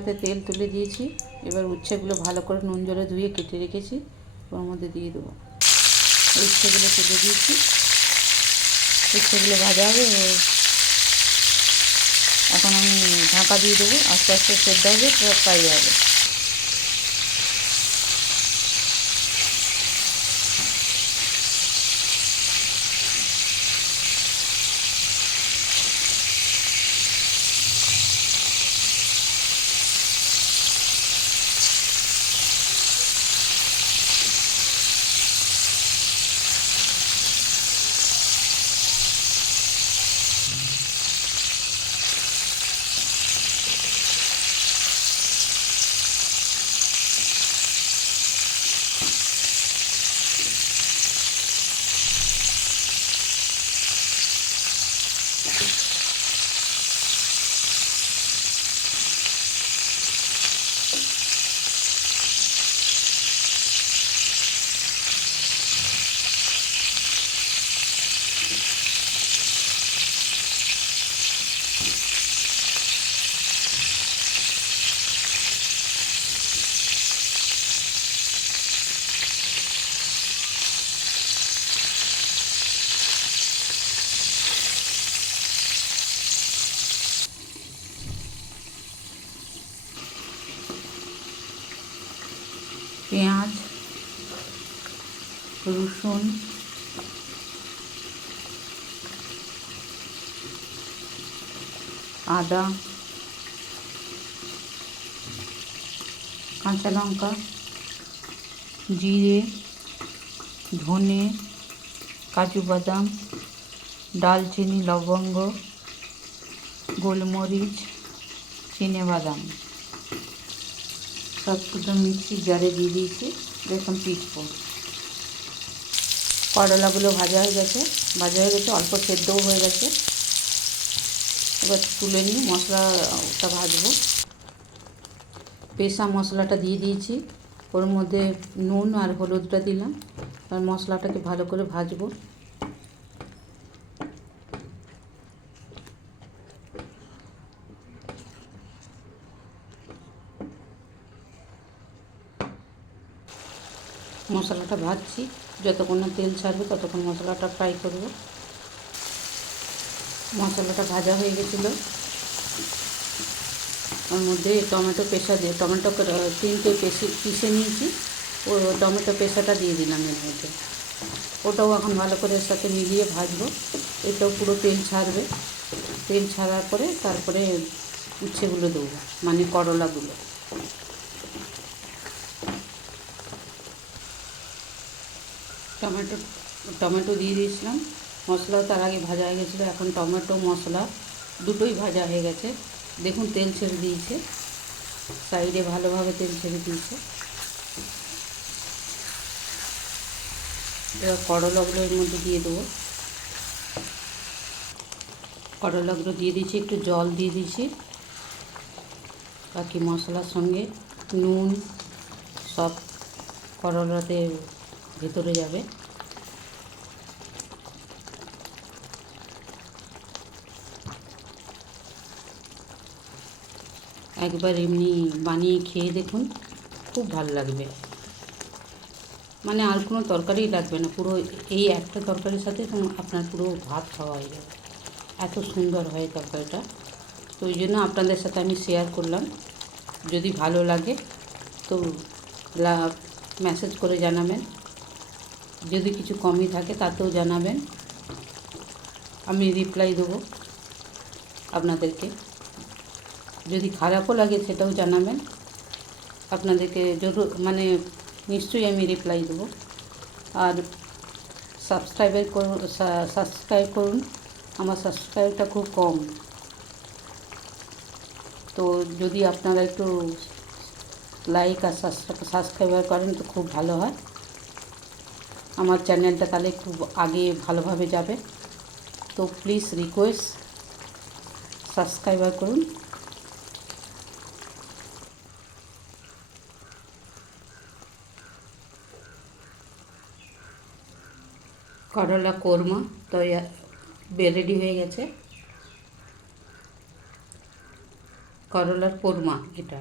হাতে তেল তুলে দিয়েছি। এবার উচ্ছেগুলো ভালো করে নুন জলে ধুয়ে কেটে রেখেছি। ওর মধ্যে দিয়ে দেবো। উচ্ছেগুলো তুলে দিয়েছি। উচ্ছেগুলো ভাজা হবে। এখন আমি ঢাকা দিয়ে দেবো। আস্তে আস্তে সেদ্ধ হবে প্রায় হবে। পেঁয়াজ রসুন আদা কাঁচা লঙ্কা জিরে ধনে কাজু বাদাম ডালচিনি লবঙ্গ গোলমরিচ চিনে বাদাম সব কিছু মিক্সির জারে দিয়ে দিয়েছি, দেখুন পিসবো করলাগুলো ভাজা হয়ে গেছে, ভাজা হয়ে গেছে, অল্প সেদ্ধও হয়ে গেছে। এবার তুলে নিয়ে মশলাটা ভাজবো। পেশা মশলাটা দিয়ে দিয়েছি, ওর মধ্যে নুন আর হলুদটা দিলাম আর মশলাটাকে ভালো করে ভাজবো। মশলাটা ভাজছি। যতক্ষণ না তেল ছাড়বে ততক্ষণ মশলাটা ফ্রাই করব। মশলাটা ভাজা হয়ে গেছিল। ওর মধ্যে টমেটো পেশা দিয়ে, টমেটো তিনটে পেশি পিষে নিয়েছি। ও টমেটো পেশাটা দিয়ে দিলাম এর মধ্যে। ওটাও এখন ভালো করে এর সাথে মিলিয়ে ভাজবো। এটাও পুরো তেল ছাড়বে। তেল ছাড়ার পরে তারপরে উচ্ছেগুলো দেবো মানে করলাগুলো। টমেটো টমেটো দিয়ে দিয়েছিলাম। মশলা তার আগে ভাজা হয়ে গেছিল, এখন টমেটো, মশলা দুটোই ভাজা হয়ে গেছে। দেখুন, তেল ছেড়ে দিয়েছে। সাইডে ভালোভাবে তেল ছেড়ে দিয়েছে। এবার করলাগুলো এর মধ্যে দিয়ে দেবো। করলাগুলো দিয়ে দিয়েছি, একটু জল দিয়ে দিয়েছি। বাকি মশলার সঙ্গে নুন, সব করলাতে ভেতরে যাবে। একবার এমনি বানিয়ে খেয়ে দেখুন, খুব ভালো লাগবে। মানে আর কোনো তরকারি লাগবে না, পুরো এই একটা তরকারির সাথে আপনার পুরো ভাত খাওয়া হয়ে যাবে। এত সুন্দর হয় তরকারিটা। তো ওই জন্য আপনাদের সাথে আমি শেয়ার করলাম। যদি ভালো লাগে তো মেসেজ করে জানাবেন। যদি কিছু কমই থাকে তাতেও জানাবেন। আমি রিপ্লাই দেবো আপনাদেরকে। যদি খারাপও লাগে সেটাও জানাবেন। আপনাদেরকে জরুর মানে নিশ্চয়ই আমি রিপ্লাই দেবো। আর সাবস্ক্রাইবার করুন সাবস্ক্রাইব করুন। আমার সাবস্ক্রাইবটা খুব কম। তো যদি আপনারা একটু লাইক আর সাবস্ক্রাইবার করেন তো খুব ভালো হয়। আমার চ্যানেলটা তাহলে খুব আগে ভালোভাবে যাবে। তো প্লিজ রিকোয়েস্ট সাবস্ক্রাইবার করুন। করলা কোরমা তো রেডি হয়ে গেছে। করলার কোরমা এটা।